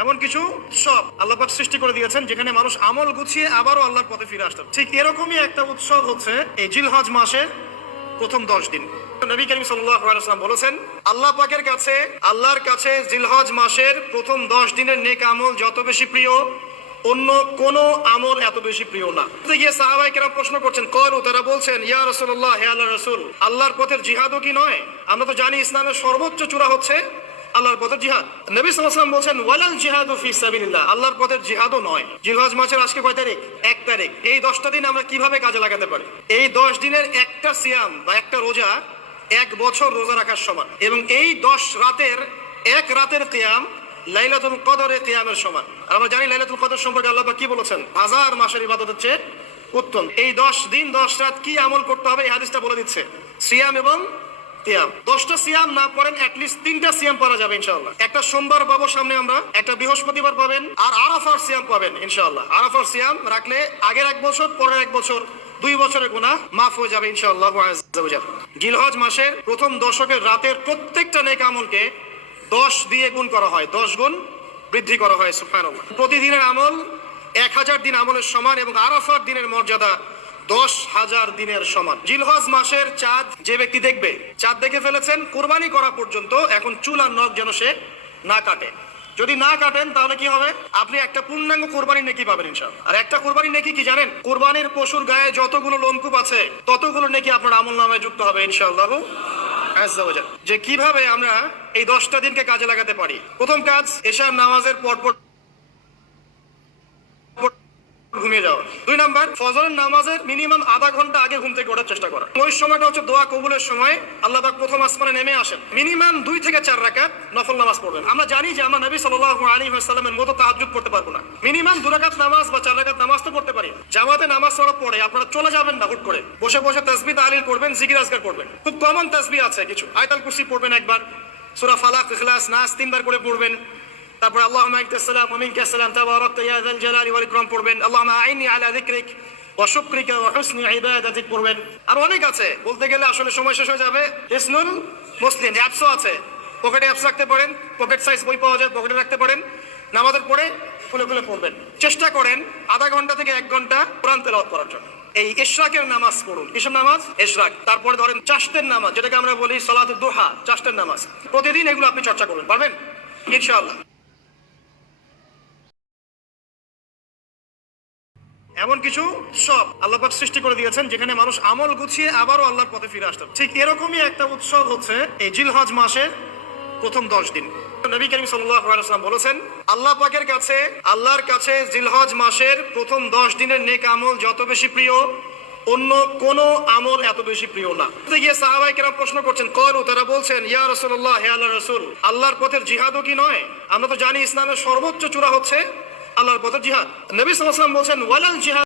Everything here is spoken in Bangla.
এমন কিছু উৎসব আল্লাহ পাক সৃষ্টি করে দিয়েছেন যেখানে মানুষ আমল গুছিয়ে আবারও আল্লাহর পথে ফিরে আসতে ঠিক এরকমই একটা উৎসব হচ্ছে এই জিলহজ মাসের প্রথম 10 দিন। নবী করিম সাল্লাল্লাহু আলাইহি ওয়াসাল্লাম বলেছেন, আল্লাহর কাছে জিলহজ মাসের প্রথম 10 দিনের নেক আমল যত বেশি প্রিয়, অন্য কোন আমল এত বেশি প্রিয় না। গিয়ে সাহাবায়ে কেরাম প্রশ্ন করছেন, তারা বলছেন, ইয়া রাসূলুল্লাহ, হে আল্লাহর রাসূল, আল্লাহর পথের জিহাদও কি নয়? আমরা তো জানি ইসলামের সর্বোচ্চ চূড়া হচ্ছে আল্লাহর পথের জিহাদ। নবী সাল্লাল্লাহু আলাইহি ওয়াসাল্লাম বলছেন, ওয়ালাল জিহাদু ফি সাবিলিল্লাহ, আল্লাহর পথের জিহাদও নয়। জিলহজ মাসের আজকে কয় তারিখ? 1 তারিখ। এই 10টা দিন আমরা কিভাবে কাজে লাগাতে পারি? এই 10 দিনের একটা সিয়াম বা একটা রোজা 1 বছর রোজা রাখার সমান, এবং এই 10 রাতের এক রাতের কিয়াম লাইলাতুল কদরের কিয়ামের সমান। আর আমরা জানি লাইলাতুল কদর সম্পর্কে আল্লাহ পাক কি বলেছেন? 1000 মাসের ইবাদতের চেয়ে উত্তম। এই 10 দিন 10 রাত কি আমল করতে হবে এই হাদিসটা বলে দিচ্ছে, সিয়াম এবং কিয়াম। 10টা সিয়াম না পড়েন, অ্যাটলিস্ট 3টা সিয়াম পড়া যাবে ইনশাআল্লাহ। একটা সোমবার পাবো সামনে আমরা, একটা বৃহস্পতিবার পাবেন, আর আরাফার সিয়াম পাবেন ইনশাআল্লাহ। আরাফার সিয়াম রাখলে আগের 1 বছর পরের 1 বছর 2 বছরের গুনাহ মাফ হয়ে যাবে ইনশাআল্লাহ আযজা ওয়া জাল। জিলহজ মাসের প্রথম দশকের রাতের প্রত্যেকটা নেক আমলকে 10 দিয়ে গুণ করা হয়, 10 গুণ বৃদ্ধি করা হয়। সুবহানাল্লাহ। প্রতিদিনের আমল 1000 দিন আমলের সমান, এবং আরাফার দিনের মর্যাদা 10,000 দিনের সমান। জিলহজ মাসের চাঁদ যে ব্যক্তি দেখবে, চাঁদ দেখে ফেলেছেন, কুরবানি করা পর্যন্ত এখন চুল আর নখ যেন সে না কাটে। যদি না কাটেন তাহলে কি হবে? আপনি একটা পূর্ণাঙ্গ কুরবানির নেকি পাবেন ইনশাআল্লাহ। আর একটা কুরবানির নেকি কি জানেন? কুরবানির পশুর গায়ে যতগুলো লোমকূপ আছে ততগুলো নেকি আপনার আমলনামায় যুক্ত হবে ইনশাআল্লাহ আযজা ওয়া জাল। যে কিভাবে আমরা এই 10টা দিনকে কাজে লাগাতে পারি? প্রথম কাজ, এশার নামাজের পর ঘুমিয়ে যাওয়া। 2 নাম্বার, ফজরের নামাজের মিনিমাম আধা ঘন্টা আগে ঘুম থেকে ওঠার চেষ্টা করা। ওই সময়টা হচ্ছে দোয়া কবুলের সময়। আল্লাহ পাক প্রথম আসমানে নেমে আসেন, মিনিমাম 2 থেকে 4 রাকাত নফল নামাজ পড়বেন। আমরা জানি যে আমরা নবী সাল্লাল্লাহু আলাইহি ওয়াসাল্লামের মতো তাহাজ্জুদ পড়তে পারবো না, মিনিমাম 2 রাকাত নামাজ বা 4 রাকাত নামাজ তো পড়তে পারি। জামাতে নামাজ পড়া পড়ে আপনারা চলে যাবেন না হুট করে, বসে বসে তাসবিহ তাহলিল করবেন, জিকির আজকার করবেন। খুব কমন তাসবিহ আছে কিছু, আয়াতুল কুরসি পড়বেন একবার, সূরা ফালাক, ইখলাস, নাস 3 বার করে পড়বেন। তারপর আল্লাহুম্মা আনতাস সালাম ওয়া মিনকাস সালাম তাবারাকতা ইয়া যাল জালালি ওয়াল ইকরাম পড়বেন। আল্লাহুম্মা আইন্নি আলা যিকরিক ওয়া শুকরিকা ওয়া হুসনি ইবাদাতিক পড়বেন। আর অনেক আছে, বলতে গেলে আসলে সময় শেষ হয়ে যাবে। হিসনুল মুসলিম অ্যাপসও আছে, পকেটে অ্যাপস রাখতে পারেন, পকেট সাইজ বই পাওয়া যায়, পকেটে রাখতে পারেন। নামাজের পরে খুলে খুলে পড়বেন। চেষ্টা করেন আধা ঘন্টা থেকে 1 ঘন্টা কোরআন তেলাওয়াত করার জন্য। এই ইশরাকের নামাজ পড়ুন। কিসের নামাজ? ইশরাক। তারপরে ধরেন চাশতের নামাজ, যেটাকে আমরা বলি সালাতুদ দুহা, চাশতের নামাজ। প্রতিদিন এগুলো আপনি চর্চা করবেন, পারবেন ইনশাআল্লাহ। এমন কিছু উৎসব আল্লাহ পাক সৃষ্টি করে দিয়েছেন যেখানে মানুষ আমল গুছিয়ে আবারও আল্লাহর পথে ফিরে আসতে ঠিক এরকমই একটা উৎসব হচ্ছে এই জিলহজ মাসের প্রথম 10 দিন। নবী করিম সাল্লাল্লাহু আলাইহি ওয়াসাল্লাম বলেছেন, আল্লাহর কাছে জিলহজ মাসের প্রথম 10 দিনের নেক আমল যত বেশি প্রিয়, অন্য কোন আমল এত বেশি প্রিয় না। গিয়ে সাহাবায়ে কেরাম প্রশ্ন করছেন, তারা বলছেন, ইয়া রাসূলুল্লাহ, হে আল্লাহর রাসূল, আল্লাহর পথের জিহাদও কি নয়? আমরা তো জানি ইসলামের সর্বোচ্চ চূড়া হচ্ছে আল্লাহর পথের জিহাদ। নবী সাল্লাল্লাহু আলাইহি ওয়াসাল্লাম বলছেন, ওয়ালাল জিহাদ